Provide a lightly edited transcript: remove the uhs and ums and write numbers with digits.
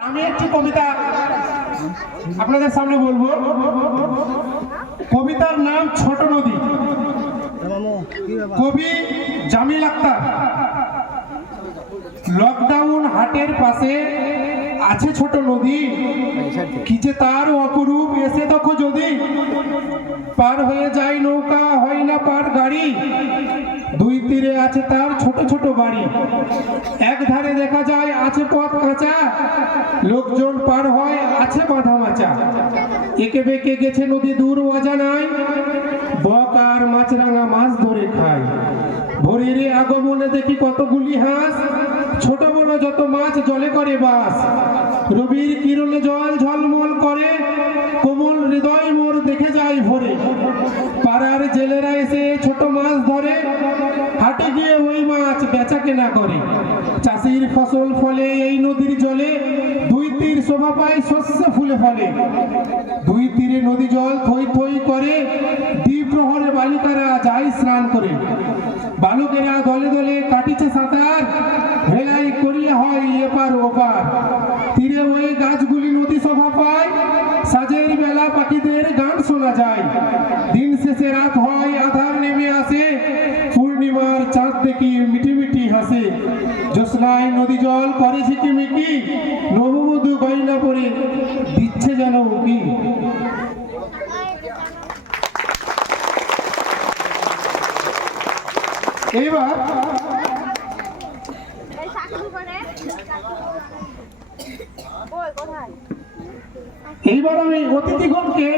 আমি একটি কবিতা আপনাদের সামনে বলবো। কবিতার নাম ছোট নদী, কবি জামিল আক্তার। লকডাউন হাটের পাশে আছে ছোট নদী, কি যে তার অপরূপ এসে দেখো যদি। পার হয়ে যায় নৌকা, হয় না পার গাড়ি, দুই তীরে আছে তার ছোট ছোট বাড়ি। এক ধারে দেখা যায় আছে পথ কাঁচা, লোকজন পার হয় আছে বাঁধা মাচা। একে বেঁকে গেছে নদী দূর অজানায়, বক আর মাছরাঙা মাছ ধরে খায়। ভোরের আগমনে দেখি কতগুলি হাঁস, ছোট বড় যত মাছ জলে করে বাস। রবির কিরণে জল ঝলমল করে, কোমল হৃদয় মোর দেখে যায় ভোরে। পাড়ার জেলেরা এসে ছোট মাছ ধরে, হাটে গিয়ে ওই মাছ বেচা কেনা করে। চাষির ফসল ফলে এই নদীর জলে, দুই তীর শোভা পায় শস্য ফুলে ফলে। দুই তীরে নদী জল থই থই করে, দ্বীপ প্রহরে বালিকারা যায় স্নান করে। বালকেরা দলে দলে কাটিছে সাঁতার, ভেলাই করিলে হয় এপার ওপার। তীরে ওই গাছগুলি নদী শোভা পায়, সাজের বেলা পাখিদের গান শোনা যায়। দিন শেষে রাত হয় আধার নেমে আসে, পূর্ণিমার চাঁদ দেখি মিটি মিটি হাসে। জ্যোৎস্নায় নদী জল করে ঝিকিমিকি, নববধূ গয়না পরে দিচ্ছে যেন উকি। এইবার আমি অতিথিগণকে